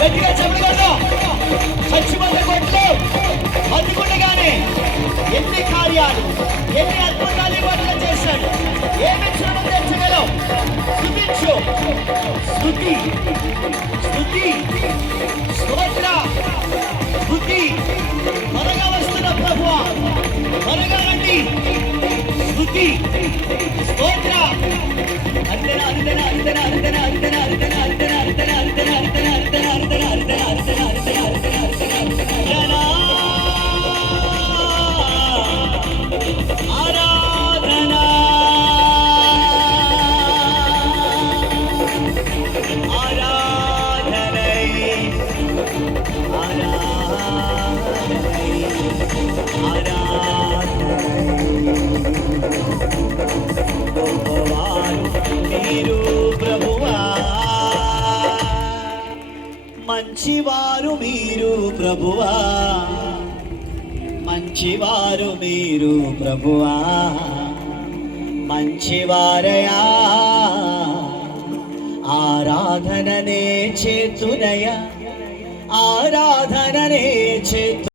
గట్టిగా చెప్పగలరు. చచ్చిపోతే కొట్లు అందుకుండగానే ఎన్ని కార్యాలు, ఎన్ని అద్భుతాలు బదులు చేశాడు. ఏమి శ్రమ తెచ్చగలవు? స్తుతించు. స్తుతి, స్తుతి, స్తోత్ర, స్తుతి. త్వరగా వస్తున్న ప్రభువా, త్వరగా రండి. స్తుతి, స్తోత్ర. అంతేనా అంతేనా అంతేనా అంతేనా అంతేనా అంతేనా అంతేనా అంతేనా అంతేనా అంతేనా అంతేనా అంతేనా అంతేనా అంతేనా అంతేనా అంతేనా ఆరాధనా ఆరాధనై ఆరాధనై మీరు ప్రభువా, మంచివారు మీరు ప్రభువా, మంచివారు మీరు ప్రభువా, మంచివారయా. ఆరాధననే చేతునయ, ఆరాధననే చేతు